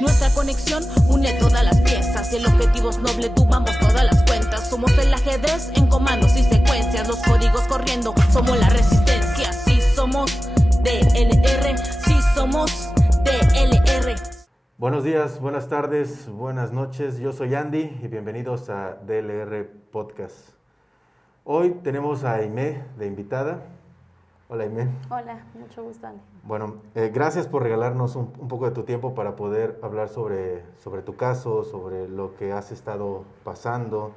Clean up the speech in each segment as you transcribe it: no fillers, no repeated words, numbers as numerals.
Nuestra conexión une todas las piezas. El objetivo es noble, tomamos todas las cuentas. Somos el ajedrez en comandos y secuencias. Los códigos corriendo, somos la resistencia. Sí somos DLR, sí somos DLR. Buenos días, buenas tardes, buenas noches. Yo soy Andy y bienvenidos a DLR Podcast. Hoy tenemos a Aimé de invitada. Hola, Aimé. Hola, mucho gusto, Andy. Bueno, gracias por regalarnos un poco de tu tiempo para poder hablar sobre tu caso, sobre lo que has estado pasando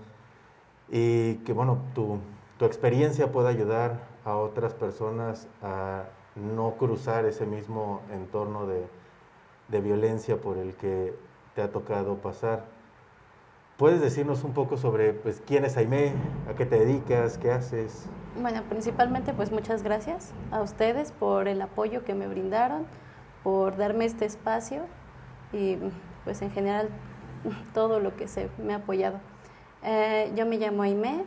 y que, bueno, tu experiencia pueda ayudar a otras personas a no cruzar ese mismo entorno de violencia por el que te ha tocado pasar. ¿Puedes decirnos un poco sobre quién es Aimé, a qué te dedicas, qué haces? Bueno, principalmente pues muchas gracias a ustedes por el apoyo que me brindaron, por darme este espacio y pues en general todo lo que se me ha apoyado. Yo me llamo Aimé,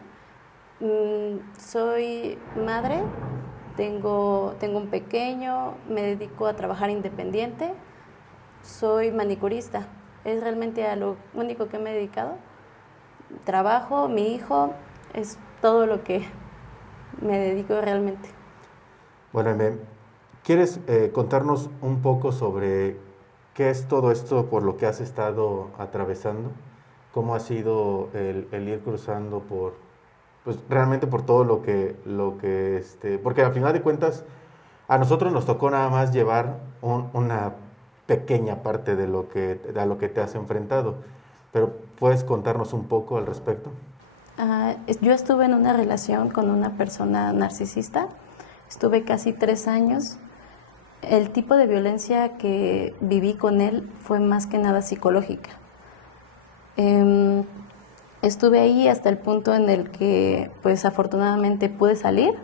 soy madre, tengo un pequeño, me dedico a trabajar independiente, soy manicurista, es realmente a lo único que me he dedicado. Trabajo, mi hijo, es todo lo que me dedico realmente. Bueno, Aimé, ¿quieres contarnos un poco sobre qué es todo esto por lo que has estado atravesando? ¿Cómo ha sido el ir cruzando realmente por todo lo que porque al final de cuentas a nosotros nos tocó nada más llevar una pequeña parte de a lo que te has enfrentado, pero ¿puedes contarnos un poco al respecto? Yo estuve en una relación con una persona narcisista, estuve casi 3 años. El tipo de violencia que viví con él fue más que nada psicológica. Estuve ahí hasta el punto en el que, pues afortunadamente pude salir.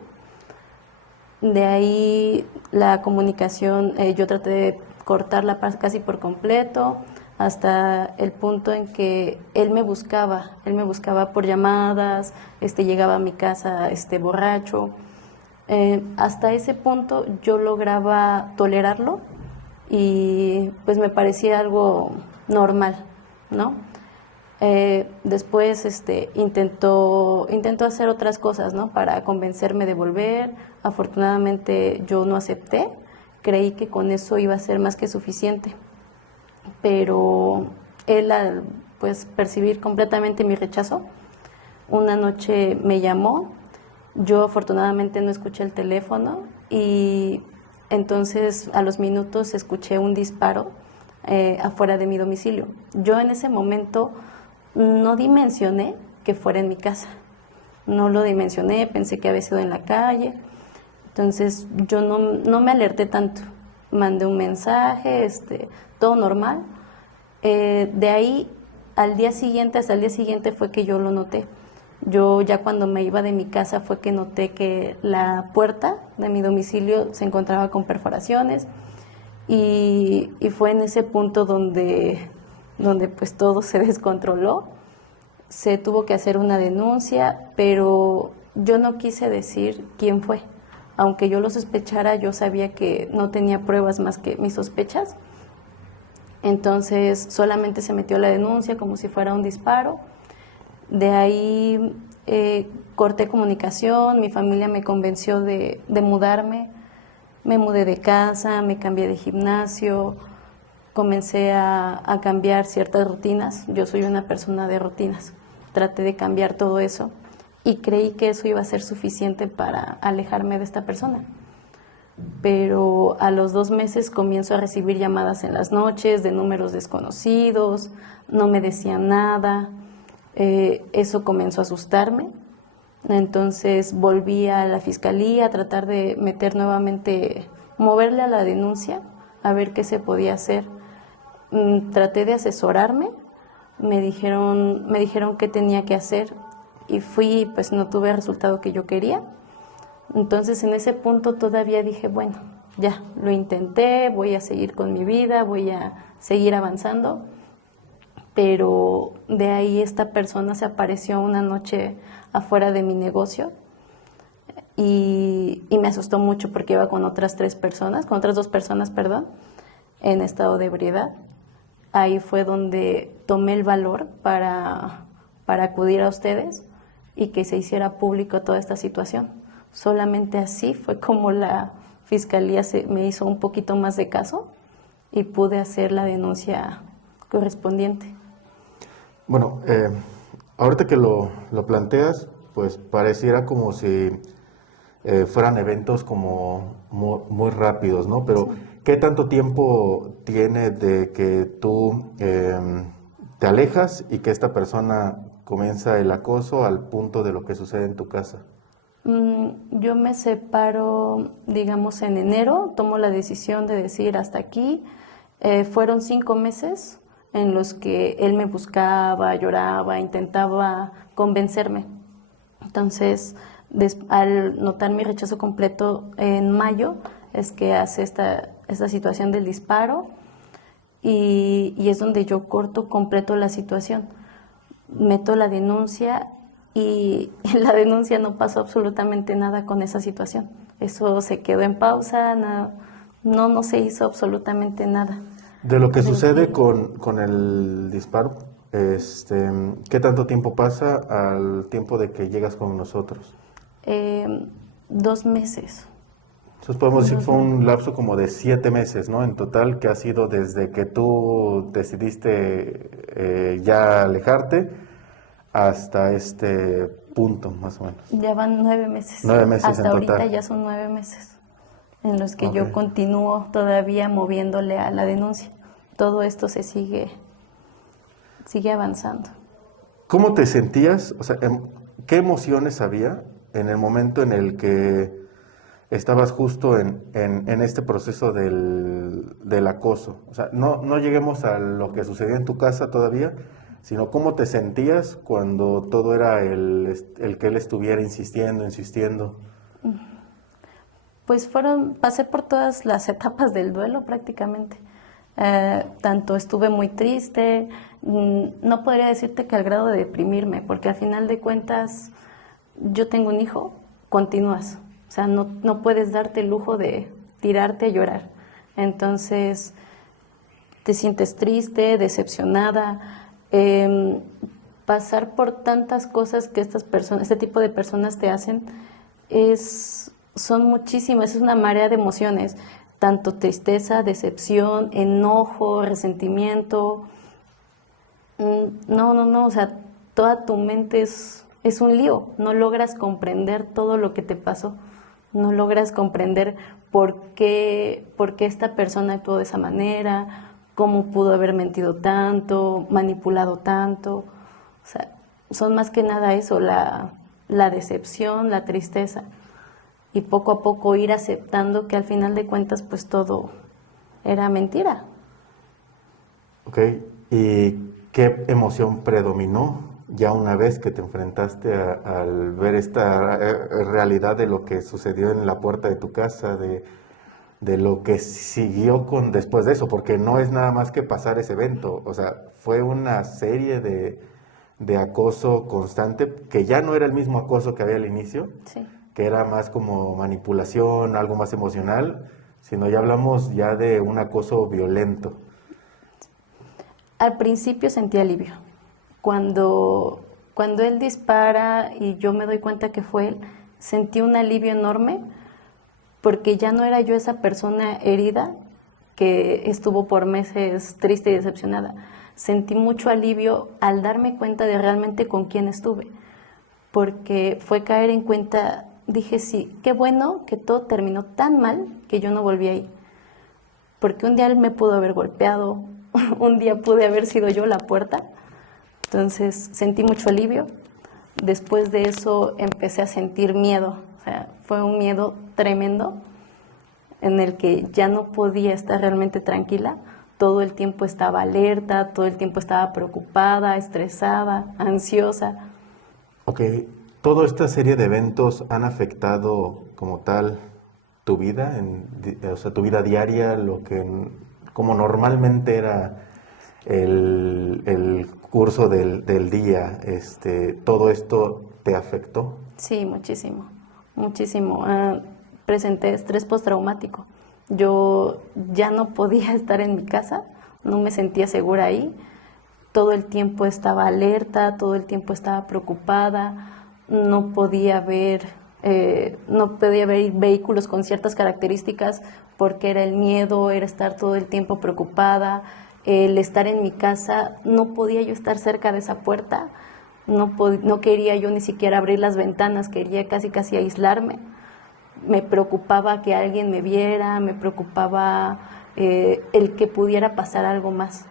De ahí la comunicación, yo traté de cortarla casi por completo, hasta el punto en que él me buscaba por llamadas, llegaba a mi casa borracho. Hasta ese punto yo lograba tolerarlo y pues me parecía algo normal, ¿no? Después intentó hacer otras cosas, ¿no? Para convencerme de volver. Afortunadamente yo no acepté, creí que con eso iba a ser más que suficiente. Pero él, al pues percibir completamente mi rechazo, una noche me llamó. Yo afortunadamente no escuché el teléfono y entonces a los minutos escuché un disparo afuera de mi domicilio. Yo en ese momento no dimensioné que fuera en mi casa, no lo dimensioné, pensé que había sido en la calle. Entonces yo no me alerté tanto, mandé un mensaje, todo normal. De ahí hasta el día siguiente fue que yo lo noté. Yo ya cuando me iba de mi casa fue que noté que la puerta de mi domicilio se encontraba con perforaciones y fue en ese punto donde pues todo se descontroló. Se tuvo que hacer una denuncia, pero yo no quise decir quién fue. Aunque yo lo sospechara, yo sabía que no tenía pruebas más que mis sospechas. Entonces solamente se metió la denuncia como si fuera un disparo. De ahí corté comunicación, mi familia me convenció de mudarme. Me mudé de casa, me cambié de gimnasio, comencé a cambiar ciertas rutinas. Yo soy una persona de rutinas. Traté de cambiar todo eso y creí que eso iba a ser suficiente para alejarme de esta persona. Pero a los 2 meses comienzo a recibir llamadas en las noches de números desconocidos, no me decían nada. Eso comenzó a asustarme. Entonces volví a la fiscalía a tratar de meter nuevamente, moverle a la denuncia, a ver qué se podía hacer. Traté de asesorarme, me dijeron qué tenía que hacer y fui, pues no tuve el resultado que yo quería. Entonces en ese punto todavía dije, bueno, ya lo intenté, voy a seguir con mi vida, voy a seguir avanzando. Pero de ahí esta persona se apareció una noche afuera de mi negocio y me asustó mucho porque iba con otras 2 personas, en estado de ebriedad. ahí fue donde tomé el valor para acudir a ustedes y que se hiciera público toda esta situación. Solamente así fue como la Fiscalía me hizo un poquito más de caso y pude hacer la denuncia correspondiente. Bueno, ahorita que lo planteas, pues pareciera como si fueran eventos como muy rápidos, ¿no? Pero sí. ¿Qué tanto tiempo tiene de que tú te alejas y que esta persona comienza el acoso al punto de lo que sucede en tu casa? Yo me separo, digamos, en enero, tomo la decisión de decir hasta aquí. Fueron 5 meses en los que él me buscaba, lloraba, intentaba convencerme. Entonces, al notar mi rechazo completo en mayo, es que hace esta situación del disparo y es donde yo corto completo la situación. Meto la denuncia y en la denuncia no pasó absolutamente nada con esa situación. Eso se quedó en pausa, no se hizo absolutamente nada. De lo que sucede con el disparo, ¿qué tanto tiempo pasa al tiempo de que llegas con nosotros? 2 meses. Entonces podemos decir que fue un lapso como de 7 meses, ¿no? En total, que ha sido desde que tú decidiste ya alejarte hasta este punto, más o menos. Ya van 9 meses. 9 meses hasta en ahorita total. Ya son 9 meses en los que Okay. yo continúo todavía moviéndole a la denuncia. Todo esto se sigue avanzando. ¿Cómo te sentías? O sea, ¿qué emociones había en el momento en el que estabas justo en este proceso del acoso? O sea, no lleguemos a lo que sucedió en tu casa todavía, sino cómo te sentías cuando todo era el que él estuviera insistiendo. Pues pasé por todas las etapas del duelo prácticamente. Tanto estuve muy triste, no podría decirte que al grado de deprimirme, porque al final de cuentas yo tengo un hijo, continúas. O sea, no puedes darte el lujo de tirarte a llorar. Entonces, te sientes triste, decepcionada. Pasar por tantas cosas que este tipo de personas te hacen, son muchísimas, es una marea de emociones. Tanto tristeza, decepción, enojo, resentimiento. No, o sea, toda tu mente es un lío. No logras comprender todo lo que te pasó. No logras comprender por qué esta persona actuó de esa manera, cómo pudo haber mentido tanto, manipulado tanto. O sea, son más que nada eso, la decepción, la tristeza. Y poco a poco ir aceptando que al final de cuentas pues todo era mentira. Ok, ¿y qué emoción predominó ya una vez que te enfrentaste al ver esta realidad de lo que sucedió en la puerta de tu casa, de lo que siguió después de eso? Porque no es nada más que pasar ese evento, o sea, fue una serie de acoso constante, que ya no era el mismo acoso que había al inicio, Sí. que era más como manipulación, algo más emocional, sino ya hablamos ya de un acoso violento. Al principio sentí alivio. Cuando él dispara y yo me doy cuenta que fue él, sentí un alivio enorme porque ya no era yo esa persona herida que estuvo por meses triste y decepcionada. Sentí mucho alivio al darme cuenta de realmente con quién estuve, porque fue caer en cuenta, dije sí, qué bueno que todo terminó tan mal que yo no volví ahí, porque un día él me pudo haber golpeado, un día pude haber sido yo la puerta. Entonces sentí mucho alivio. Después de eso empecé a sentir miedo. O sea, fue un miedo tremendo en el que ya no podía estar realmente tranquila. Todo el tiempo estaba alerta, todo el tiempo estaba preocupada, estresada, ansiosa. Ok, ¿toda esta serie de eventos han afectado como tal tu vida, o sea, tu vida diaria, como normalmente era el curso del día? ¿Todo esto te afectó? Sí, muchísimo. Presenté estrés postraumático. Yo ya no podía estar en mi casa, no me sentía segura ahí. Todo el tiempo estaba alerta, todo el tiempo estaba preocupada, no podía ver vehículos con ciertas características porque era el miedo, era estar todo el tiempo preocupada. El estar en mi casa, no podía yo estar cerca de esa puerta, no quería yo ni siquiera abrir las ventanas, quería casi aislarme. Me preocupaba que alguien me viera, me preocupaba el que pudiera pasar algo más.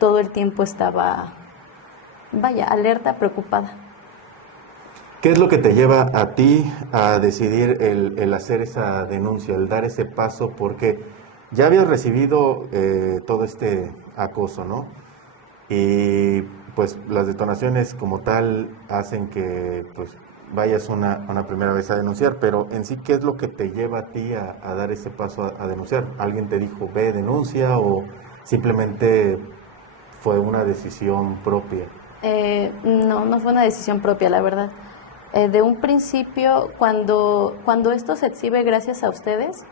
Todo el tiempo estaba, alerta, preocupada. ¿Qué es lo que te lleva a ti a decidir el hacer esa denuncia, el dar ese paso? Porque ya habías recibido todo este acoso, ¿no? Y pues las detonaciones como tal hacen que pues vayas una primera vez a denunciar, pero en sí, ¿qué es lo que te lleva a ti a dar ese paso a denunciar? ¿Alguien te dijo, ve, denuncia, o simplemente fue una decisión propia? No fue una decisión propia, la verdad. De un principio, cuando esto se exhibe gracias a ustedes,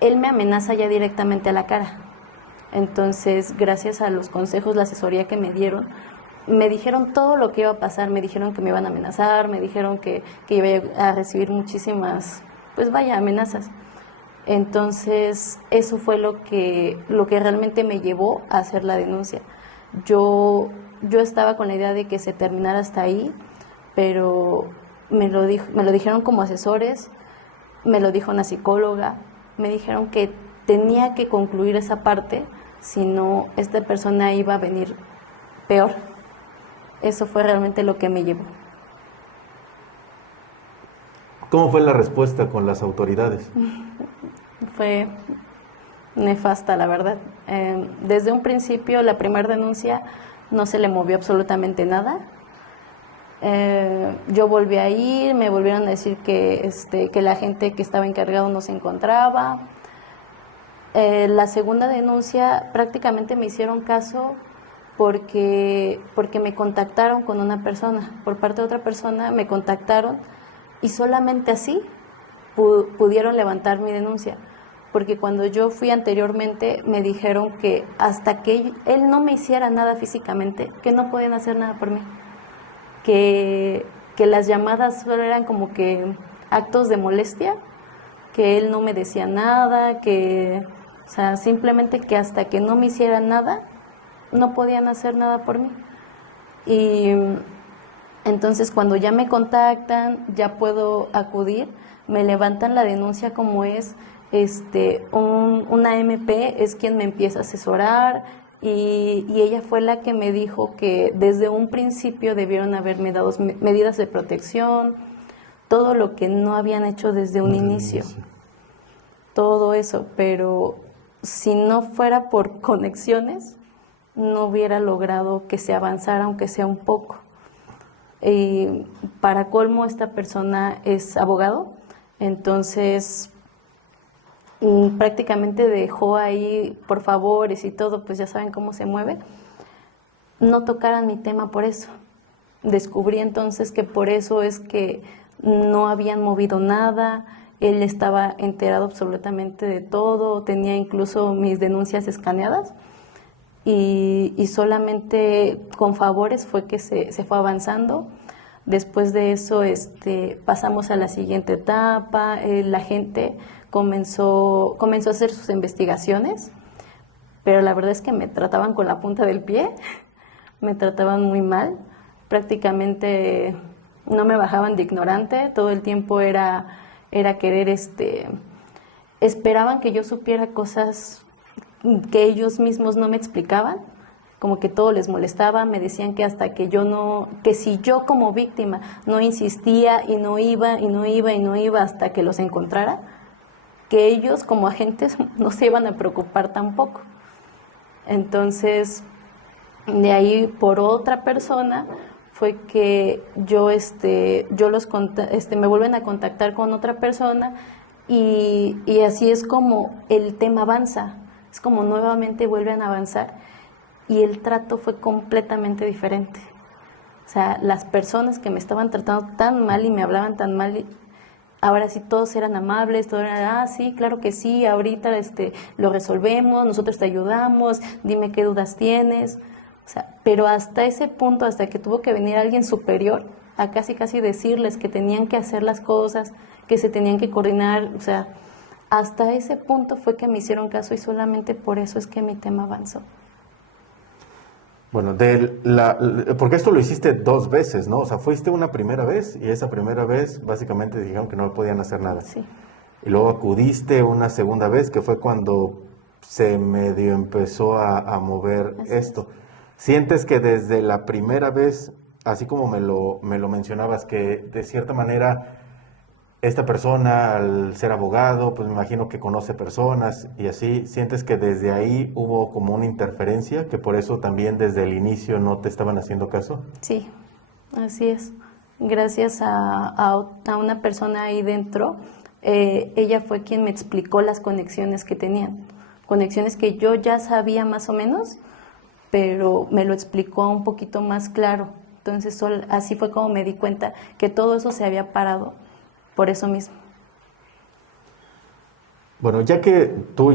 él me amenaza ya directamente a la cara. Entonces, gracias a los consejos, la asesoría que me dieron, me dijeron todo lo que iba a pasar, me dijeron que me iban a amenazar, me dijeron que iba a recibir muchísimas, amenazas. Entonces, eso fue lo que realmente me llevó a hacer la denuncia. Yo estaba con la idea de que se terminara hasta ahí, pero me lo dijeron como asesores, me lo dijo una psicóloga, me dijeron que tenía que concluir esa parte, si no, esta persona iba a venir peor. Eso fue realmente lo que me llevó. ¿Cómo fue la respuesta con las autoridades? Fue nefasta, la verdad. Desde un principio, la primera denuncia, no se le movió absolutamente nada. Yo volví a ir, me volvieron a decir que la gente que estaba encargado no se encontraba. La segunda denuncia prácticamente me hicieron caso porque me contactaron con una persona, por parte de otra persona me contactaron y solamente así pudieron levantar mi denuncia, porque cuando yo fui anteriormente me dijeron que hasta que él no me hiciera nada físicamente, que no podían hacer nada por mí, que las llamadas solo eran como que actos de molestia, que él no me decía nada, simplemente que hasta que no me hicieran nada, no podían hacer nada por mí. Y entonces cuando ya me contactan, ya puedo acudir, me levantan la denuncia como es, una MP es quien me empieza a asesorar y ella fue la que me dijo que desde un principio debieron haberme dado medidas de protección, todo lo que no habían hecho desde un inicio, todo eso, pero si no fuera por conexiones, no hubiera logrado que se avanzara, aunque sea un poco. Y para colmo, esta persona es abogado, entonces prácticamente dejó ahí por favores y todo, pues ya saben cómo se mueve, no tocaran mi tema por eso. Descubrí entonces que por eso es que no habían movido nada, él estaba enterado absolutamente de todo, tenía incluso mis denuncias escaneadas y solamente con favores fue que se fue avanzando. Después de eso pasamos a la siguiente etapa, la gente comenzó a hacer sus investigaciones, pero la verdad es que me trataban con la punta del pie, me trataban muy mal, prácticamente no me bajaban de ignorante, todo el tiempo era querer, esperaban que yo supiera cosas que ellos mismos no me explicaban, como que todo les molestaba, me decían que hasta que que si yo como víctima no insistía y no iba hasta que los encontrara, que ellos como agentes no se iban a preocupar tampoco. Entonces, de ahí por otra persona fue que me vuelven a contactar con otra persona y así es como el tema avanza, es como nuevamente vuelven a avanzar y el trato fue completamente diferente. O sea, las personas que me estaban tratando tan mal y me hablaban tan mal ahora sí todos eran amables, todo era, sí, claro que sí, ahorita lo resolvemos, nosotros te ayudamos, dime qué dudas tienes. O sea, pero hasta ese punto, hasta que tuvo que venir alguien superior a casi decirles que tenían que hacer las cosas, que se tenían que coordinar, o sea, hasta ese punto fue que me hicieron caso y solamente por eso es que mi tema avanzó. Bueno, porque esto lo hiciste 2 veces, ¿no? O sea, fuiste una primera vez y esa primera vez básicamente dijeron que no podían hacer nada. Sí. Y luego acudiste una segunda vez, que fue cuando se medio empezó a mover esto. ¿Sientes que desde la primera vez, así como me lo mencionabas, que de cierta manera esta persona, al ser abogado, pues me imagino que conoce personas y así, ¿sientes que desde ahí hubo como una interferencia, que por eso también desde el inicio no te estaban haciendo caso? Sí, así es. Gracias a una persona ahí dentro, ella fue quien me explicó las conexiones que tenían. Conexiones que yo ya sabía más o menos, pero me lo explicó un poquito más claro. Entonces así fue como me di cuenta que todo eso se había parado por eso mismo. Bueno, ya que tú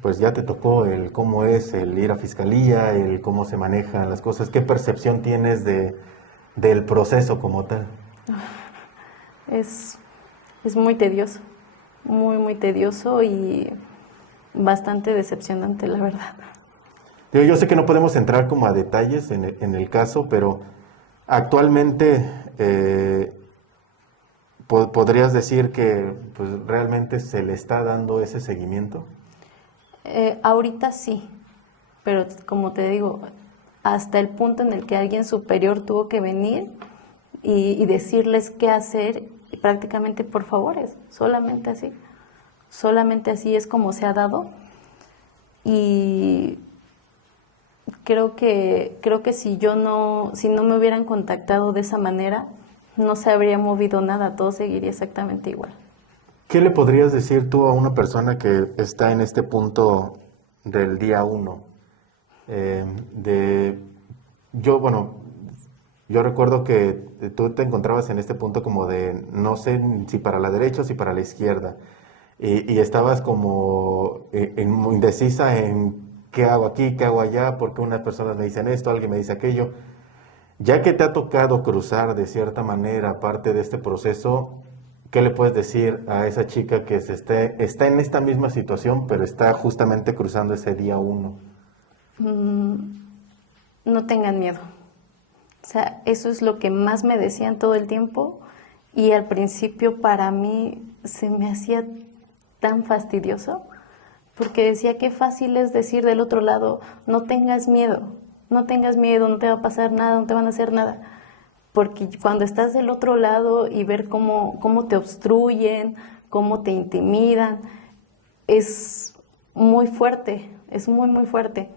pues ya te tocó el cómo es el ir a fiscalía, el cómo se manejan las cosas, ¿qué percepción tienes del proceso como tal? Es muy tedioso, muy tedioso y bastante decepcionante, la verdad. Yo sé que no podemos entrar como a detalles en el caso, pero actualmente ¿podrías decir que pues, realmente se le está dando ese seguimiento? Ahorita sí, pero como te digo, hasta el punto en el que alguien superior tuvo que venir y decirles qué hacer, y prácticamente por favores, solamente así es como se ha dado. Y creo que si no me hubieran contactado de esa manera, no se habría movido nada, todo seguiría exactamente igual. ¿Qué le podrías decir tú a una persona que está en este punto del día 1? Yo recuerdo que tú te encontrabas en este punto como de no sé si para la derecha o si para la izquierda, y estabas como muy indecisa en qué hago aquí, qué hago allá, porque unas personas me dicen esto, alguien me dice aquello. Ya que te ha tocado cruzar de cierta manera parte de este proceso, ¿qué le puedes decir a esa chica que está en esta misma situación, pero está justamente cruzando ese día 1? No tengan miedo. O sea, eso es lo que más me decían todo el tiempo y al principio para mí se me hacía tan fastidioso porque decía qué fácil es decir del otro lado, no tengas miedo, no te va a pasar nada, no te van a hacer nada. Porque cuando estás del otro lado y ver cómo te obstruyen, cómo te intimidan, es muy fuerte, es muy fuerte.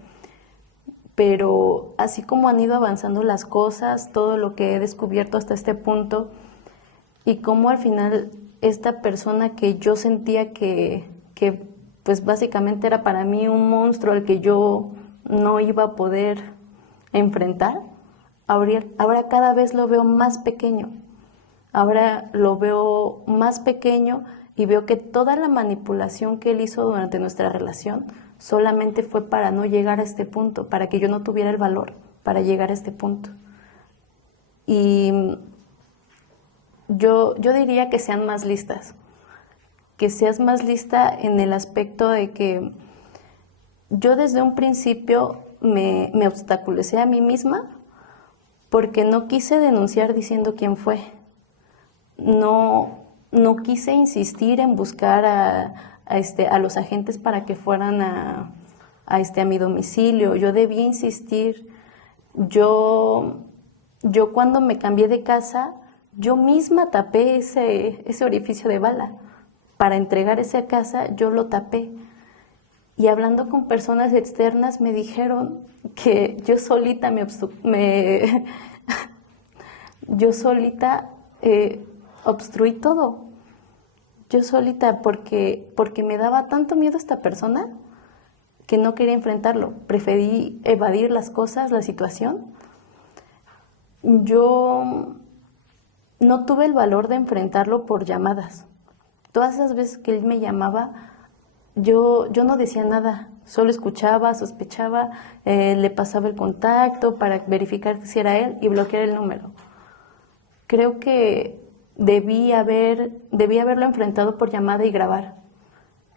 Pero así como han ido avanzando las cosas, todo lo que he descubierto hasta este punto, y cómo al final esta persona que yo sentía que pues básicamente era para mí un monstruo al que yo no iba a poder enfrentar, ahora cada vez lo veo más pequeño. Ahora lo veo más pequeño y veo que toda la manipulación que él hizo durante nuestra relación solamente fue para no llegar a este punto, para que yo no tuviera el valor para llegar a este punto. Y yo diría que sean más listas, que seas más lista en el aspecto de que yo desde un principio me obstaculicé a mí misma porque no quise denunciar diciendo quién fue. No quise insistir en buscar a los agentes para que fueran a mi domicilio. Yo debía insistir. Yo cuando me cambié de casa, yo misma tapé ese orificio de bala. Para entregar esa casa, yo lo tapé. Y hablando con personas externas me dijeron que yo solita obstruí todo. Yo solita, porque me daba tanto miedo esta persona que no quería enfrentarlo. Preferí evadir las cosas, la situación. Yo no tuve el valor de enfrentarlo por llamadas. Todas esas veces que él me llamaba, yo no decía nada, solo escuchaba, sospechaba, le pasaba el contacto para verificar si era él y bloquear el número. Creo que debí haberlo enfrentado por llamada y grabar.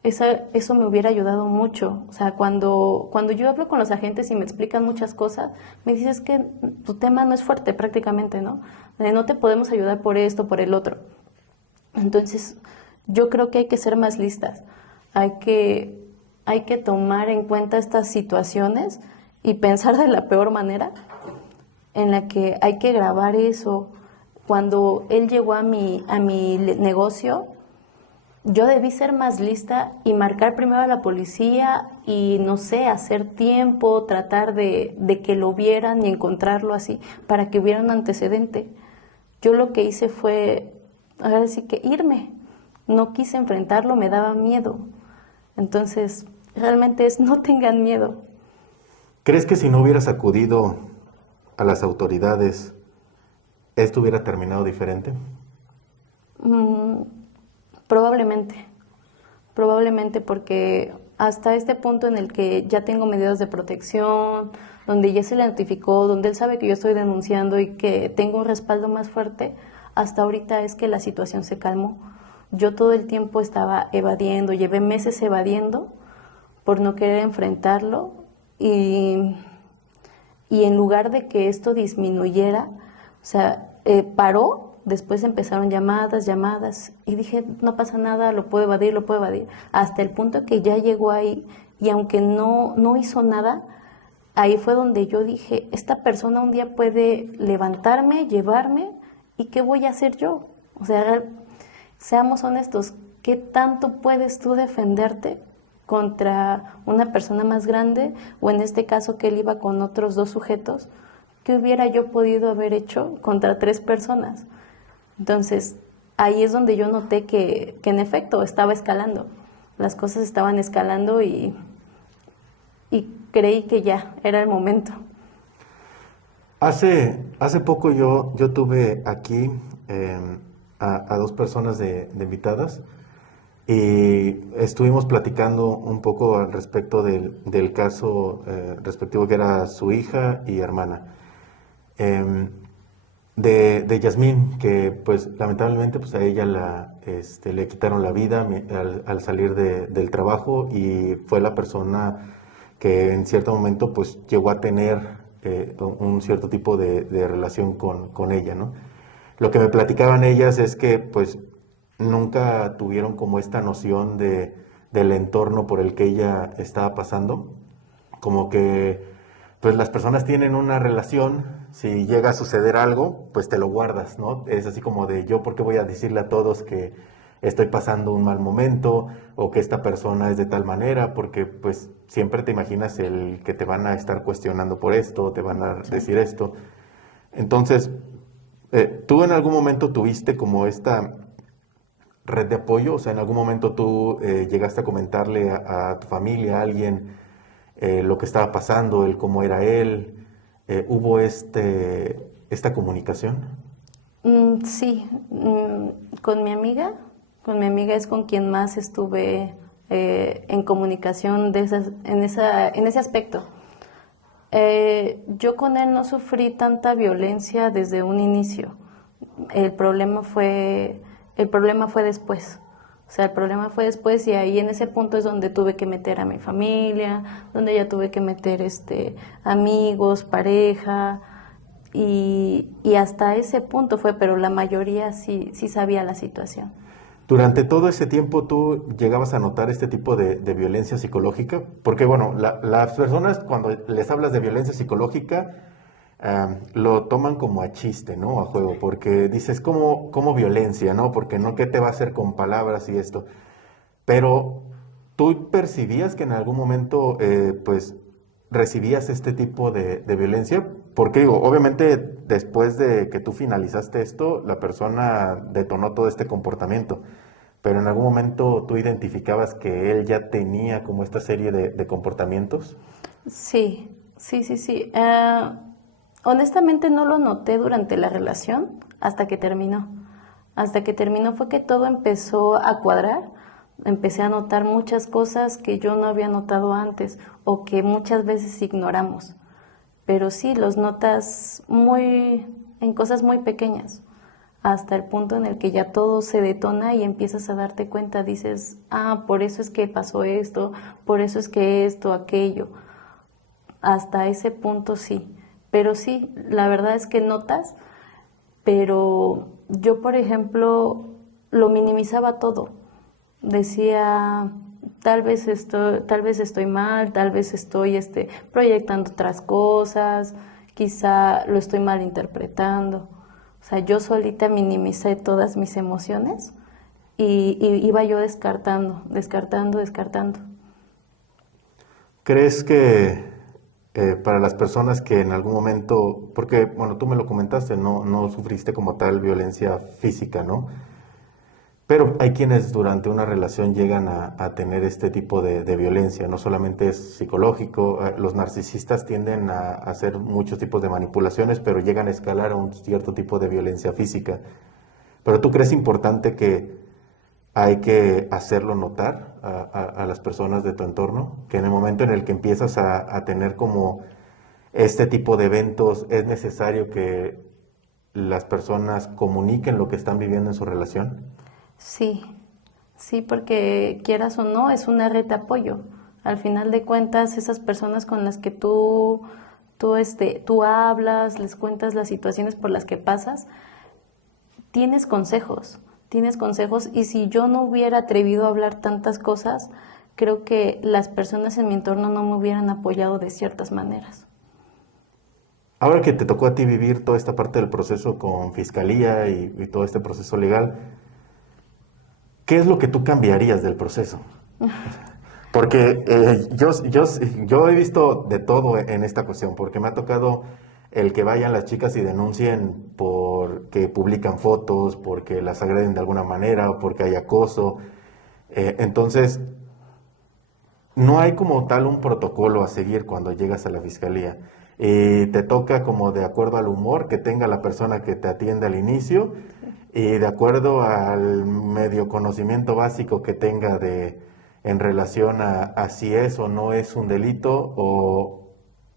Eso me hubiera ayudado mucho. O sea, cuando yo hablo con los agentes y me explican muchas cosas, me dices que tu tema no es fuerte prácticamente, ¿no? No te podemos ayudar por esto, por el otro. Entonces, yo creo que hay que ser más listas. Hay que tomar en cuenta estas situaciones y pensar de la peor manera en la que hay que grabar eso. Cuando él llegó a mi negocio, yo debí ser más lista y marcar primero a la policía y, no sé, hacer tiempo, tratar de que lo vieran y encontrarlo así, para que hubiera un antecedente. Yo lo que hice fue, ahora sí que irme. No quise enfrentarlo, me daba miedo. Entonces, realmente no tengan miedo. ¿Crees que si no hubieras acudido a las autoridades, esto hubiera terminado diferente? Probablemente porque hasta este punto en el que ya tengo medidas de protección, donde ya se le notificó, donde él sabe que yo estoy denunciando y que tengo un respaldo más fuerte, hasta ahorita es que la situación se calmó. Yo todo el tiempo estaba evadiendo, llevé meses evadiendo por no querer enfrentarlo y en lugar de que esto disminuyera, o sea, paró. Después empezaron llamadas y dije, no pasa nada, lo puedo evadir, hasta el punto que ya llegó ahí y aunque no hizo nada, ahí fue donde yo dije, esta persona un día puede levantarme, llevarme, ¿y qué voy a hacer yo? O sea, seamos honestos, ¿qué tanto puedes tú defenderte contra una persona más grande? O en este caso que él iba con otros 2 sujetos, ¿qué hubiera yo podido haber hecho contra 3 personas? Entonces, ahí es donde yo noté que en efecto estaba escalando. Las cosas estaban escalando y creí que ya era el momento. Hace poco yo tuve aquí a 2 personas de invitadas y estuvimos platicando un poco al respecto del caso respectivo que era su hija y hermana. De Yasmín, que pues lamentablemente pues a ella le quitaron la vida al salir del trabajo y fue la persona que en cierto momento pues llegó a tener un cierto tipo de relación con ella, ¿no? Lo que me platicaban ellas es que pues nunca tuvieron como esta noción del entorno por el que ella estaba pasando, como que pues las personas tienen una relación, si llega a suceder algo, pues te lo guardas, ¿no? Es así como de yo, ¿por qué voy a decirle a todos que estoy pasando un mal momento o que esta persona es de tal manera? Porque pues siempre te imaginas el que te van a estar cuestionando por esto, te van a decir esto. Entonces, ¿tú en algún momento tuviste como esta red de apoyo? O sea, ¿en algún momento tú llegaste a comentarle a tu familia, a alguien, lo que estaba pasando, el cómo era él? ¿Hubo esta comunicación? Sí, con mi amiga es con quien más estuve en comunicación en ese aspecto. Yo con él no sufrí tanta violencia desde un inicio. El problema fue después. O sea, el problema fue después y ahí en ese punto es donde tuve que meter a mi familia, donde ya tuve que meter amigos, pareja y hasta ese punto fue, pero la mayoría sí sabía la situación. Durante todo ese tiempo, ¿tú llegabas a notar este tipo de violencia psicológica? Porque, bueno, las personas cuando les hablas de violencia psicológica lo toman como a chiste, ¿no? A juego, porque dices, ¿cómo violencia, no? Porque no, ¿qué te va a hacer con palabras y esto? Pero, ¿tú percibías que en algún momento, pues, recibías este tipo de violencia? Porque, digo, obviamente, después de que tú finalizaste esto, la persona detonó todo este comportamiento. Pero en algún momento, ¿tú identificabas que él ya tenía como esta serie de comportamientos? Sí. Honestamente no lo noté durante la relación hasta que terminó. Hasta que terminó fue que todo empezó a cuadrar, empecé a notar muchas cosas que yo no había notado antes o que muchas veces ignoramos. Pero sí, los notas en cosas muy pequeñas, hasta el punto en el que ya todo se detona y empiezas a darte cuenta, dices, por eso es que pasó esto, por eso es que esto, aquello. Hasta ese punto sí. Pero sí, la verdad es que notas, pero yo, por ejemplo, lo minimizaba todo. Decía, tal vez estoy mal, tal vez estoy proyectando otras cosas, quizá lo estoy malinterpretando. O sea, yo solita minimicé todas mis emociones y iba yo descartando. ¿Crees que para las personas que en algún momento, porque, bueno, tú me lo comentaste, no sufriste como tal violencia física, ¿no? Pero hay quienes durante una relación llegan a tener este tipo de violencia, no solamente es psicológico, los narcisistas tienden a hacer muchos tipos de manipulaciones, pero llegan a escalar a un cierto tipo de violencia física. ¿Pero tú crees importante que hay que hacerlo notar a las personas de tu entorno? Que en el momento en el que empiezas a tener como este tipo de eventos, es necesario que las personas comuniquen lo que están viviendo en su relación. Sí, porque quieras o no, es una red de apoyo. Al final de cuentas, esas personas con las que tú hablas, les cuentas las situaciones por las que pasas, tienes consejos, y si yo no hubiera atrevido a hablar tantas cosas, creo que las personas en mi entorno no me hubieran apoyado de ciertas maneras. Ahora que te tocó a ti vivir toda esta parte del proceso con fiscalía y todo este proceso legal, ¿qué es lo que tú cambiarías del proceso? Porque yo he visto de todo en esta cuestión, porque me ha tocado el que vayan las chicas y denuncien porque publican fotos, porque las agreden de alguna manera o porque hay acoso. Entonces, no hay como tal un protocolo a seguir cuando llegas a la fiscalía. Te toca como de acuerdo al humor que tenga la persona que te atiende al inicio y de acuerdo al medio conocimiento básico que tenga en relación a si es o no es un delito, o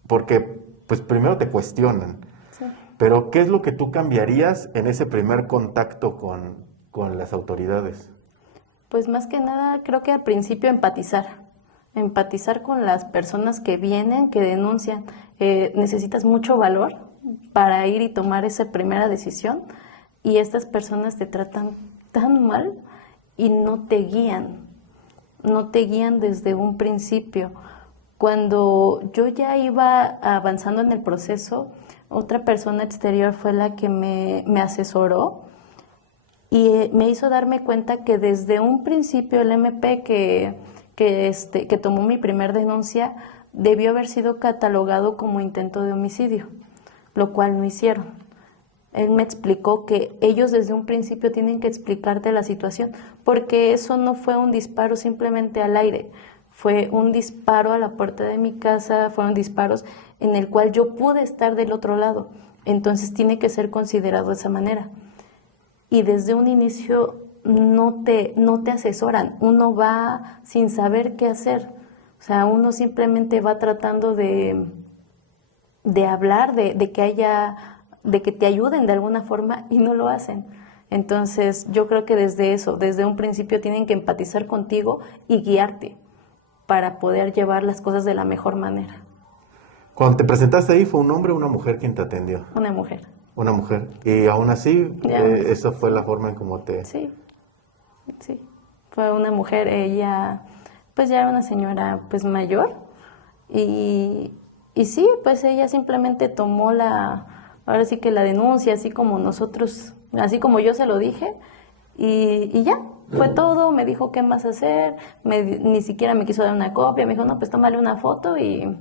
porque pues primero te cuestionan. Sí. Pero ¿qué es lo que tú cambiarías en ese primer contacto con las autoridades? Pues más que nada creo que al principio empatizar con las personas que vienen, que denuncian. Necesitas mucho valor para ir y tomar esa primera decisión, y estas personas te tratan tan mal y no te guían desde un principio. Cuando yo ya iba avanzando en el proceso, otra persona exterior fue la que me asesoró y me hizo darme cuenta que desde un principio el MP que tomó mi primer denuncia debió haber sido catalogado como intento de homicidio, lo cual no hicieron. Él me explicó que ellos desde un principio tienen que explicarte la situación, porque eso no fue un disparo simplemente al aire, fue un disparo a la puerta de mi casa, fueron disparos en el cual yo pude estar del otro lado, entonces tiene que ser considerado de esa manera. Y desde un inicio no te asesoran, uno va sin saber qué hacer, o sea, uno simplemente va tratando de hablar, de que te ayuden de alguna forma y no lo hacen. Entonces yo creo que desde un principio tienen que empatizar contigo y guiarte para poder llevar las cosas de la mejor manera. Cuando te presentaste ahí, ¿fue un hombre o una mujer quien te atendió? Una mujer. Una mujer. Y aún así, esa fue la forma en cómo te... Sí, fue una mujer, ella pues ya era una señora pues mayor y sí, pues ella simplemente tomó ahora sí que la denuncia, así como nosotros, así como yo se lo dije, y ya, fue todo. Me dijo qué más hacer, ni siquiera me quiso dar una copia, me dijo, no, pues tómale una foto y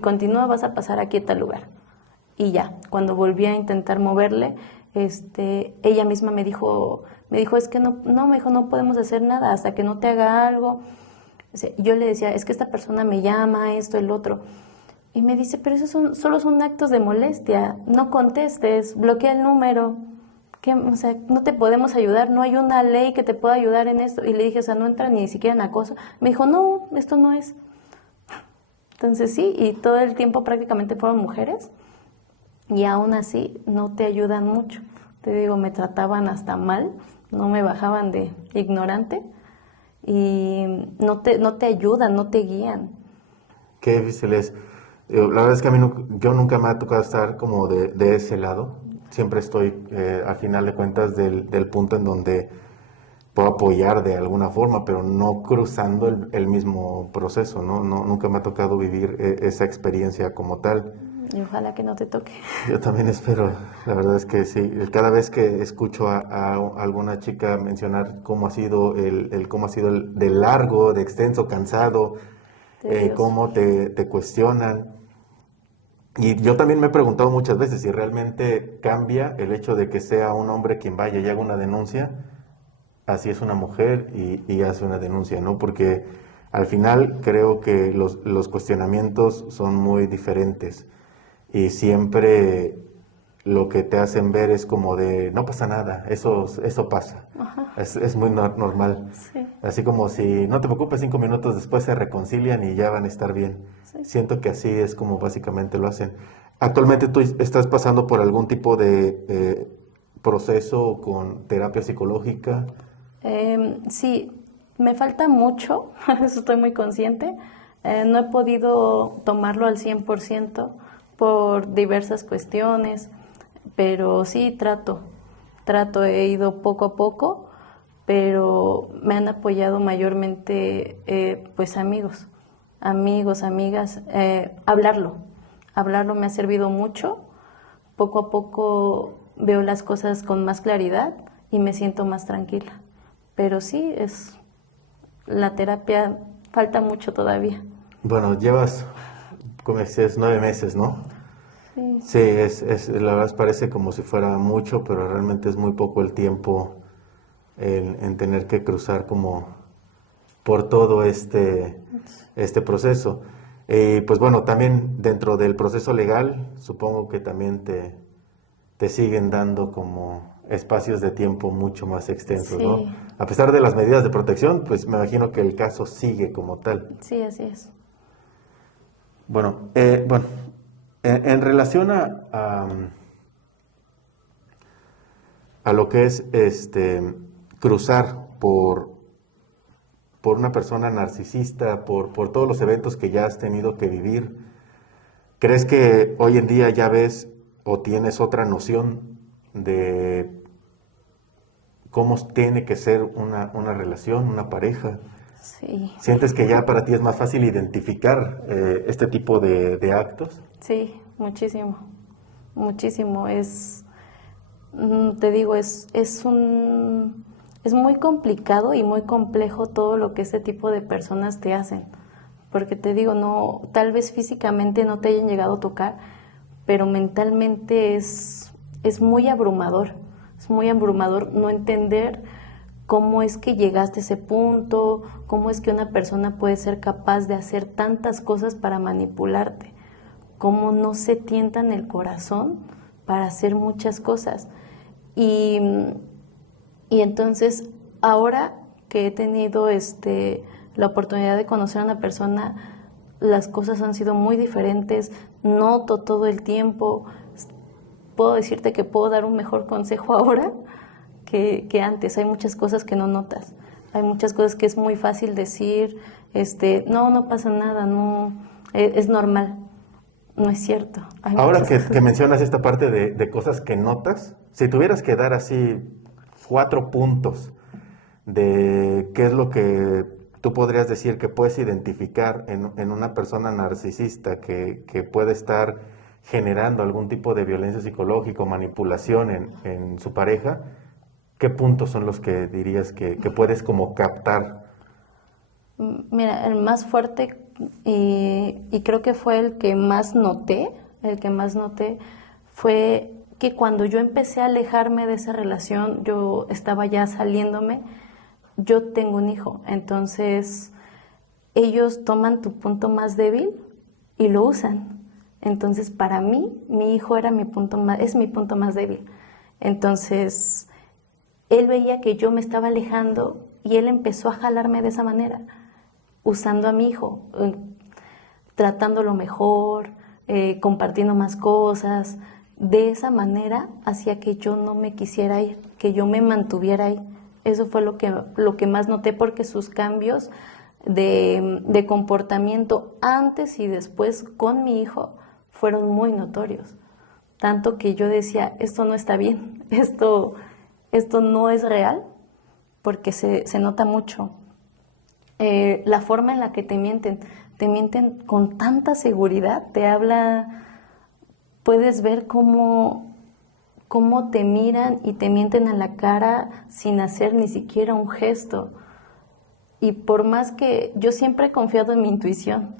continúa, vas a pasar aquí a tal lugar. Y ya, cuando volví a intentar moverle, ella misma me dijo, es que no, me dijo, no podemos hacer nada hasta que no te haga algo. Yo le decía, es que esta persona me llama, esto, el otro. Y me dice, pero esos solo son actos de molestia, no contestes, bloquea el número. O sea, no te podemos ayudar, no hay una ley que te pueda ayudar en esto. Y le dije, o sea, no entra ni siquiera en acoso. Me dijo, no, esto no es. Entonces sí, y todo el tiempo prácticamente fueron mujeres y aún así no te ayudan mucho. Te digo, me trataban hasta mal, no me bajaban de ignorante y no te ayudan, no te guían. Qué difícil es. La verdad es que a mí yo nunca me ha tocado estar como de ese lado. Siempre estoy, al final de cuentas, del punto en donde puedo apoyar de alguna forma, pero no cruzando el mismo proceso, ¿no? Nunca me ha tocado vivir esa experiencia como tal. Y ojalá que no te toque. Yo también espero, la verdad es que sí. Cada vez que escucho a alguna chica mencionar cómo ha sido cómo ha sido el de largo, de extenso, cansado, cómo te cuestionan. Y yo también me he preguntado muchas veces si realmente cambia el hecho de que sea un hombre quien vaya y haga una denuncia, así es una mujer y hace una denuncia, ¿no? Porque al final creo que los cuestionamientos son muy diferentes y siempre lo que te hacen ver es como de no pasa nada, eso pasa. Es muy normal. Sí. Así como si no te preocupes, 5 minutos después se reconcilian y ya van a estar bien. Sí. Siento que así es como básicamente lo hacen. ¿Actualmente tú estás pasando por algún tipo de proceso con terapia psicológica? Sí, me falta mucho, eso estoy muy consciente. No he podido tomarlo al 100% por diversas cuestiones, pero sí trato, he ido poco a poco, pero me han apoyado mayormente pues amigos, amigas, hablarlo me ha servido mucho, poco a poco veo las cosas con más claridad y me siento más tranquila, pero sí, la terapia falta mucho todavía. Bueno, llevas, como decías, 9 meses, ¿no? Sí. Sí, la verdad parece como si fuera mucho, pero realmente es muy poco el tiempo en tener que cruzar como por todo este proceso. Pues bueno, también dentro del proceso legal, supongo que también te siguen dando como espacios de tiempo mucho más extensos, Sí. ¿no? A pesar de las medidas de protección, pues me imagino que el caso sigue como tal. Sí, así es. Bueno, en relación a lo que es cruzar por una persona narcisista, por todos los eventos que ya has tenido que vivir, ¿crees que hoy en día ya ves o tienes otra noción de cómo tiene que ser una relación, una pareja? Sí. ¿Sientes que ya para ti es más fácil identificar este tipo de actos? Sí, muchísimo. Te digo, es muy complicado y muy complejo todo lo que este tipo de personas te hacen. Porque te digo, no, tal vez físicamente no te hayan llegado a tocar, pero mentalmente es muy abrumador. Es muy abrumador no entender cómo es que llegaste a ese punto, cómo es que una persona puede ser capaz de hacer tantas cosas para manipularte, cómo no se tientan el corazón para hacer muchas cosas. Y entonces, ahora que he tenido la oportunidad de conocer a una persona, las cosas han sido muy diferentes, noto todo el tiempo, puedo decirte que puedo dar un mejor consejo ahora que antes. Hay muchas cosas que no notas, hay muchas cosas que es muy fácil decir, no pasa nada, no, es normal. No es cierto. Ahora que mencionas esta parte de cosas que notas, si tuvieras que dar así 4 puntos de qué es lo que tú podrías decir que puedes identificar en una persona narcisista que puede estar generando algún tipo de violencia psicológica o manipulación en su pareja, ¿qué puntos son los que dirías que puedes como captar? Mira, el más fuerte y creo que fue el que más noté, fue que cuando yo empecé a alejarme de esa relación, yo estaba ya saliéndome, yo tengo un hijo, entonces ellos toman tu punto más débil y lo usan. Entonces para mí, mi hijo era es mi punto más débil. Entonces, él veía que yo me estaba alejando y él empezó a jalarme de esa manera, usando a mi hijo, tratándolo mejor, compartiendo más cosas. De esa manera hacía que yo no me quisiera ir, que yo me mantuviera ahí. Eso fue lo que más noté, porque sus cambios de comportamiento antes y después con mi hijo fueron muy notorios. Tanto que yo decía, esto no está bien, esto no es real, porque se nota mucho. La forma en la que te mienten con tanta seguridad, te habla, puedes ver cómo te miran y te mienten a la cara sin hacer ni siquiera un gesto. Y por más que yo siempre he confiado en mi intuición,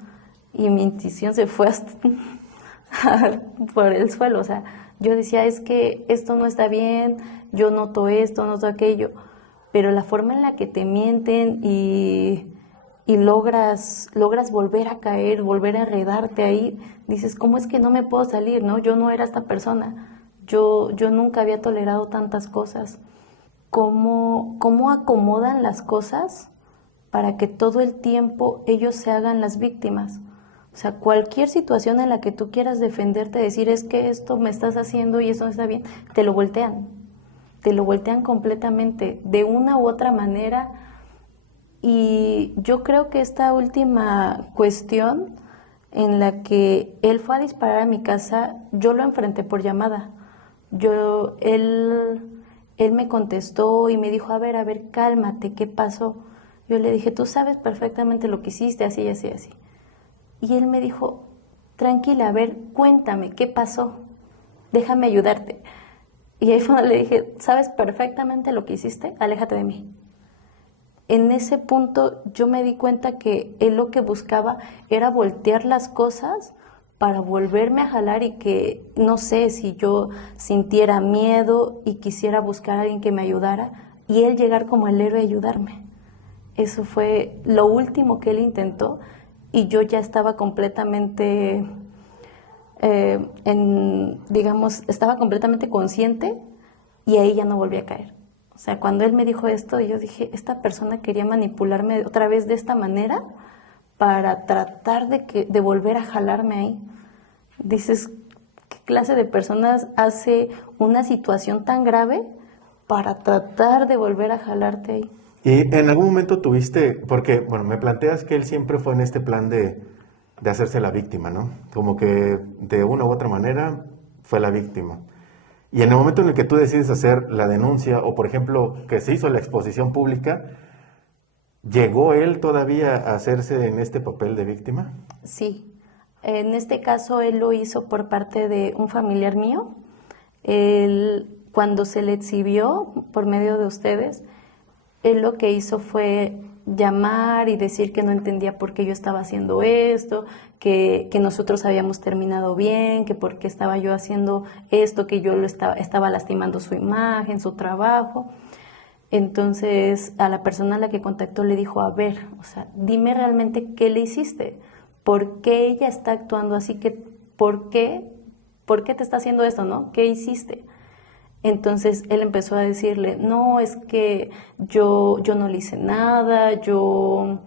y mi intuición se fue hasta por el suelo, o sea, yo decía, es que esto no está bien, yo noto esto, noto aquello, pero la forma en la que te mienten y logras volver a caer, volver a enredarte ahí, dices, ¿cómo es que no me puedo salir? ¿No? Yo no era esta persona. Yo nunca había tolerado tantas cosas. ¿Cómo acomodan las cosas para que todo el tiempo ellos se hagan las víctimas? O sea, cualquier situación en la que tú quieras defenderte, decir, es que esto me estás haciendo y eso no está bien, te lo voltean completamente, de una u otra manera. Y yo creo que esta última cuestión en la que él fue a disparar a mi casa, yo lo enfrenté por llamada. Él me contestó y me dijo, a ver, cálmate, ¿qué pasó? Yo le dije, tú sabes perfectamente lo que hiciste, así, así, así. Y él me dijo, tranquila, a ver, cuéntame, ¿qué pasó? Déjame ayudarte. Y ahí fue donde le dije, sabes perfectamente lo que hiciste, aléjate de mí. En ese punto yo me di cuenta que él lo que buscaba era voltear las cosas para volverme a jalar, y que, no sé, si yo sintiera miedo y quisiera buscar a alguien que me ayudara, y él llegar como el héroe a ayudarme. Eso fue lo último que él intentó, y yo ya estaba completamente, estaba completamente consciente, y ahí ya no volví a caer. O sea, cuando él me dijo esto, yo dije, esta persona quería manipularme otra vez de esta manera para tratar de volver a jalarme ahí. Dices, ¿qué clase de personas hace una situación tan grave para tratar de volver a jalarte ahí? Y en algún momento tuviste, porque, bueno, me planteas que él siempre fue en este plan de hacerse la víctima, ¿no? Como que de una u otra manera fue la víctima. Y en el momento en el que tú decides hacer la denuncia, o por ejemplo, que se hizo la exposición pública, ¿llegó él todavía a hacerse en este papel de víctima? Sí. En este caso, él lo hizo por parte de un familiar mío. Él, cuando se le exhibió por medio de ustedes, él lo que hizo fue llamar y decir que no entendía por qué yo estaba haciendo esto, que nosotros habíamos terminado bien, que por qué estaba yo haciendo esto, que yo estaba lastimando su imagen, su trabajo. Entonces a la persona a la que contactó le dijo, a ver, o sea, dime realmente qué le hiciste, por qué ella está actuando así, por qué te está haciendo esto, ¿no? ¿Qué hiciste? Entonces él empezó a decirle, no, es que yo no le hice nada, yo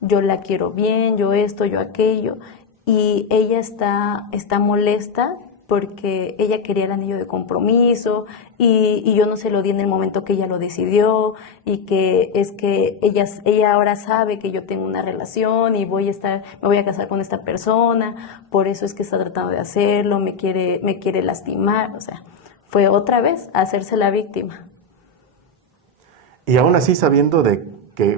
la quiero bien, yo esto, yo aquello. Y ella está molesta porque ella quería el anillo de compromiso y yo no se lo di en el momento que ella lo decidió, y que es que ella ahora sabe que yo tengo una relación y me voy a casar con esta persona, por eso es que está tratando de hacerlo, me quiere lastimar, o sea, fue otra vez a hacerse la víctima. Y aún así sabiendo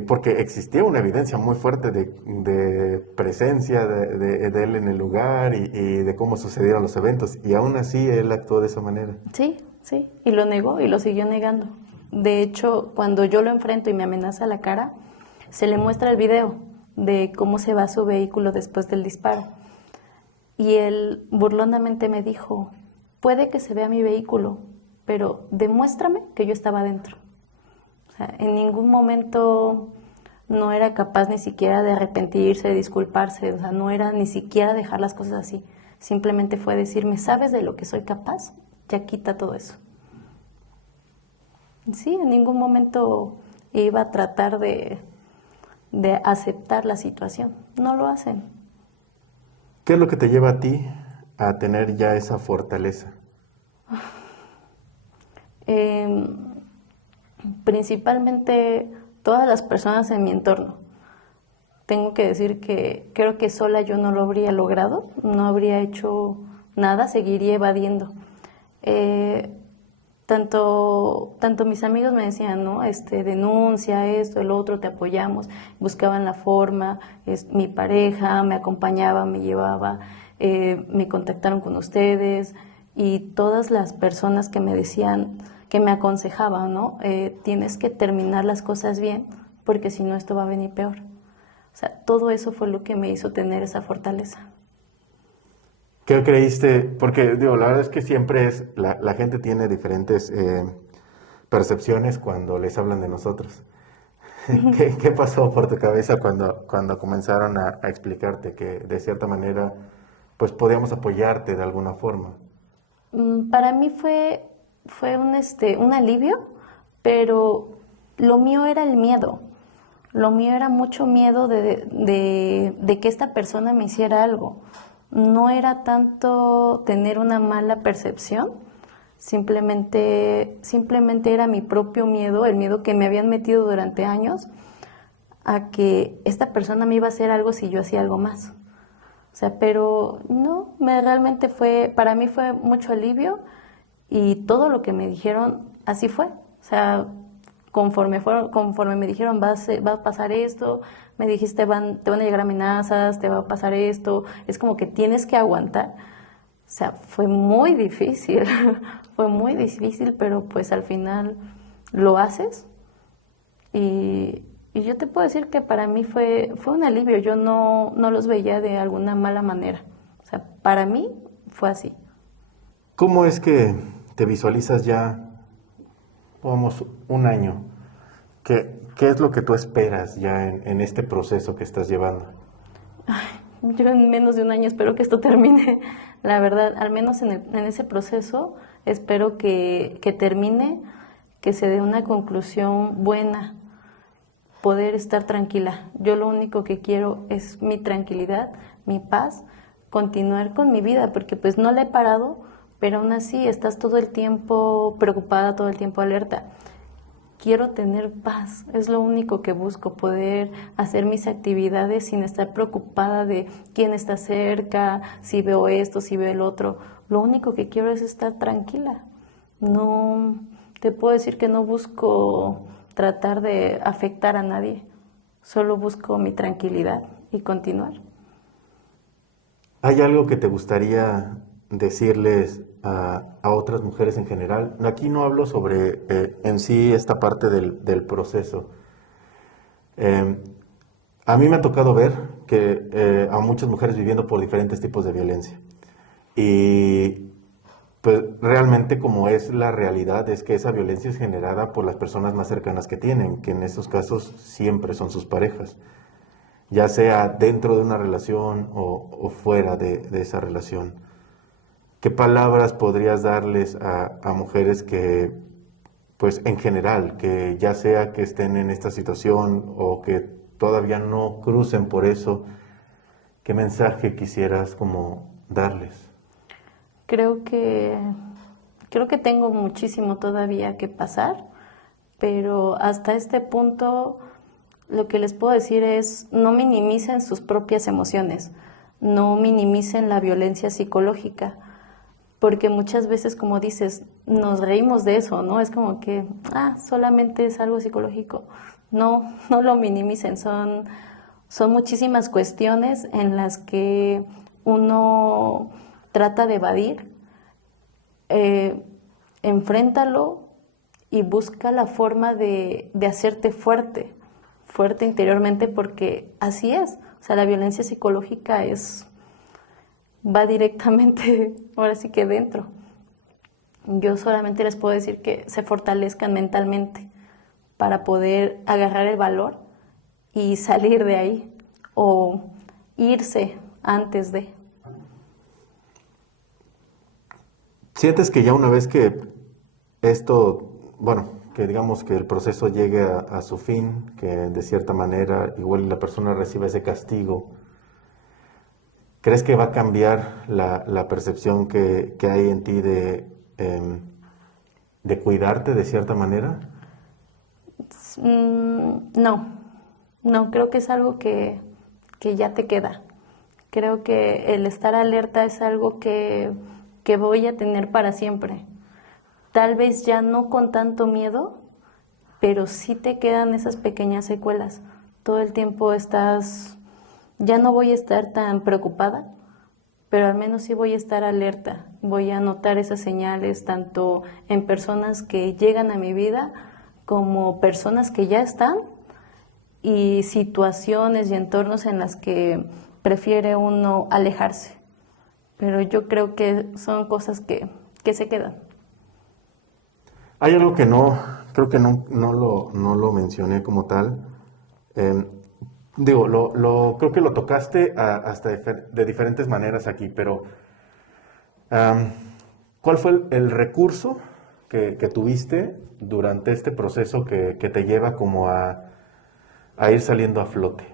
porque existía una evidencia muy fuerte de presencia de él en el lugar y de cómo sucedieron los eventos, y aún así él actuó de esa manera. Sí, y lo negó y lo siguió negando. De hecho, cuando yo lo enfrento y me amenaza a la cara, se le muestra el video de cómo se va su vehículo después del disparo. Y él burlonamente me dijo, puede que se vea mi vehículo, pero demuéstrame que yo estaba dentro. O sea, en ningún momento no era capaz ni siquiera de arrepentirse, de disculparse, o sea, no era ni siquiera dejar las cosas así. Simplemente fue decirme, ¿sabes de lo que soy capaz? Ya quita todo eso. Sí, en ningún momento iba a tratar de aceptar la situación. No lo hacen. ¿Qué es lo que te lleva a ti a tener ya esa fortaleza? Eh, Principalmente todas las personas en mi entorno. Tengo que decir que creo que sola yo no lo habría logrado, no habría hecho nada, seguiría evadiendo. Eh, tanto mis amigos me decían, ¿no? Denuncia esto, el otro, te apoyamos, buscaban la forma, mi pareja me acompañaba, me llevaba, me contactaron con ustedes y todas las personas que me decían, que me aconsejaban, ¿no? Tienes que terminar las cosas bien porque si no esto va a venir peor. O sea, todo eso fue lo que me hizo tener esa fortaleza. ¿Qué creíste? Porque digo, la verdad es que siempre la gente tiene diferentes percepciones cuando les hablan de nosotros. ¿Qué pasó por tu cabeza cuando comenzaron a explicarte que de cierta manera pues podíamos apoyarte de alguna forma? Para mí fue un alivio, pero lo mío era el miedo. Lo mío era mucho miedo de que esta persona me hiciera algo. No era tanto tener una mala percepción, simplemente era mi propio miedo, el miedo que me habían metido durante años a que esta persona me iba a hacer algo si yo hacía algo más. O sea, pero no, realmente para mí fue mucho alivio y todo lo que me dijeron, así fue. O sea, conforme me dijeron, va a pasar esto, me dijiste, te van a llegar amenazas, te va a pasar esto, es como que tienes que aguantar. O sea, fue muy difícil, fue muy difícil, pero pues al final lo haces y yo te puedo decir que para mí fue un alivio, yo no los veía de alguna mala manera. O sea, para mí fue así. ¿Cómo es que te visualizas ya, vamos, un año? ¿Qué es lo que tú esperas ya en este proceso que estás llevando? Yo en menos de un año espero que esto termine. La verdad, al menos en ese proceso, espero que termine, que se dé una conclusión buena, poder estar tranquila. Yo lo único que quiero es mi tranquilidad, mi paz, continuar con mi vida, porque pues no la he parado, pero aún así estás todo el tiempo preocupada, todo el tiempo alerta. Quiero tener paz, es lo único que busco, poder hacer mis actividades sin estar preocupada de quién está cerca, si veo esto, si veo el otro. Lo único que quiero es estar tranquila. No, te puedo decir que no busco tratar de afectar a nadie, solo busco mi tranquilidad y continuar. ¿Hay algo que te gustaría decirles a otras mujeres en general? Aquí no hablo sobre en sí esta parte del proceso. Eh, a mí me ha tocado ver que a muchas mujeres viviendo por diferentes tipos de violencia. Y pues realmente como es la realidad es que esa violencia es generada por las personas más cercanas que tienen, que en estos casos siempre son sus parejas, ya sea dentro de una relación o fuera de esa relación. ¿Qué palabras podrías darles a mujeres que, pues en general, que ya sea que estén en esta situación o que todavía no crucen por eso, qué mensaje quisieras como darles? Creo que, creo que tengo muchísimo todavía que pasar, pero hasta este punto lo que les puedo decir es no minimicen sus propias emociones, no minimicen la violencia psicológica, porque muchas veces, como dices, nos reímos de eso, ¿no? Es como que, solamente es algo psicológico. No, no lo minimicen, son muchísimas cuestiones en las que uno trata de evadir, enfréntalo y busca la forma de hacerte fuerte interiormente, porque así es. O sea, la violencia psicológica va directamente, ahora sí que dentro. Yo solamente les puedo decir que se fortalezcan mentalmente para poder agarrar el valor y salir de ahí o irse antes de. ¿Sientes que ya una vez que esto, bueno, que digamos que el proceso llegue a su fin, que de cierta manera igual la persona reciba ese castigo, ¿crees que va a cambiar la percepción que hay en ti de cuidarte de cierta manera? No, creo que es algo que ya te queda. Creo que el estar alerta es algo que voy a tener para siempre. Tal vez ya no con tanto miedo, pero sí te quedan esas pequeñas secuelas. Todo el tiempo ya no voy a estar tan preocupada, pero al menos sí voy a estar alerta. Voy a notar esas señales tanto en personas que llegan a mi vida como personas que ya están y situaciones y entornos en las que prefiere uno alejarse. Pero yo creo que son cosas que se quedan. Hay algo que creo que no lo mencioné como tal. Creo que lo tocaste hasta de diferentes maneras aquí, pero ¿cuál fue el recurso que tuviste durante este proceso que te lleva como a ir saliendo a flote?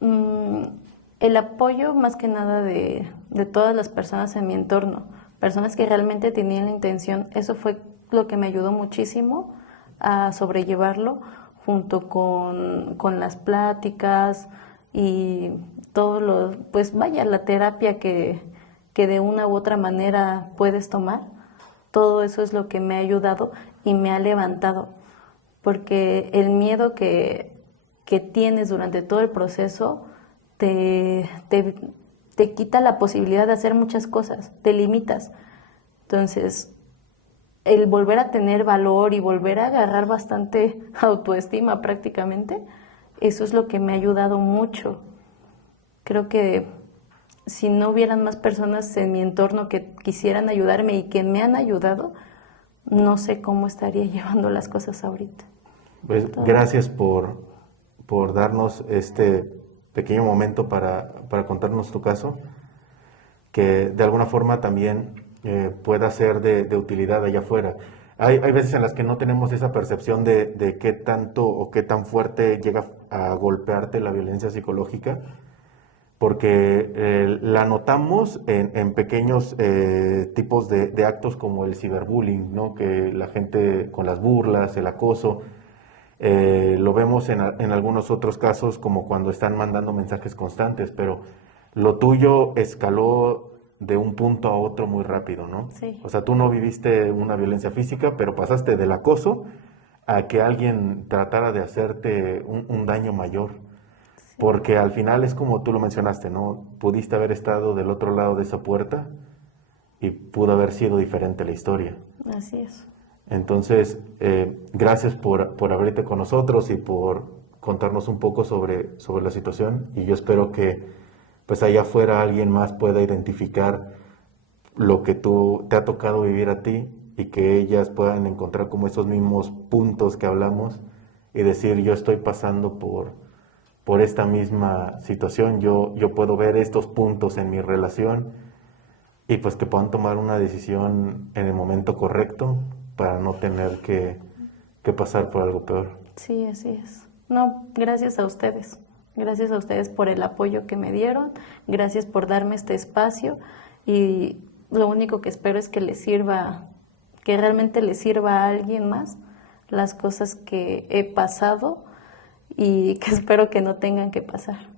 El apoyo más que nada de todas las personas en mi entorno, personas que realmente tenían la intención. Eso fue lo que me ayudó muchísimo a sobrellevarlo, junto con las pláticas y todo pues vaya, la terapia que de una u otra manera puedes tomar. Todo eso es lo que me ha ayudado y me ha levantado, porque el miedo que tienes durante todo el proceso te quita la posibilidad de hacer muchas cosas, te limitas. Entonces, el volver a tener valor y volver a agarrar bastante autoestima prácticamente, eso es lo que me ha ayudado mucho. Creo que si no hubieran más personas en mi entorno que quisieran ayudarme y que me han ayudado, no sé cómo estaría llevando las cosas ahorita. Pues, gracias por darnos este pequeño momento para contarnos tu caso, que de alguna forma también pueda ser de utilidad allá afuera. Hay veces en las que no tenemos esa percepción de qué tanto o qué tan fuerte llega a golpearte la violencia psicológica, porque la notamos en pequeños tipos de actos como el ciberbullying, ¿no? Que la gente con las burlas, el acoso, lo vemos en algunos otros casos como cuando están mandando mensajes constantes, pero lo tuyo escaló de un punto a otro muy rápido, ¿no? Sí. O sea, tú no viviste una violencia física, pero pasaste del acoso a que alguien tratara de hacerte un daño mayor. Sí. Porque al final es como tú lo mencionaste, ¿no? Pudiste haber estado del otro lado de esa puerta y pudo haber sido diferente la historia. Así es. Entonces, gracias por abrirte con nosotros y por contarnos un poco sobre la situación, y yo espero que pues allá afuera alguien más pueda identificar lo que te ha tocado vivir a ti y que ellas puedan encontrar como esos mismos puntos que hablamos y decir, yo estoy pasando por esta misma situación, yo puedo ver estos puntos en mi relación, y pues que puedan tomar una decisión en el momento correcto para no tener que pasar por algo peor. Sí, así es. No, gracias a ustedes. Gracias a ustedes por el apoyo que me dieron. Gracias por darme este espacio. Y lo único que espero es que que realmente les sirva a alguien más las cosas que he pasado y que espero que no tengan que pasar.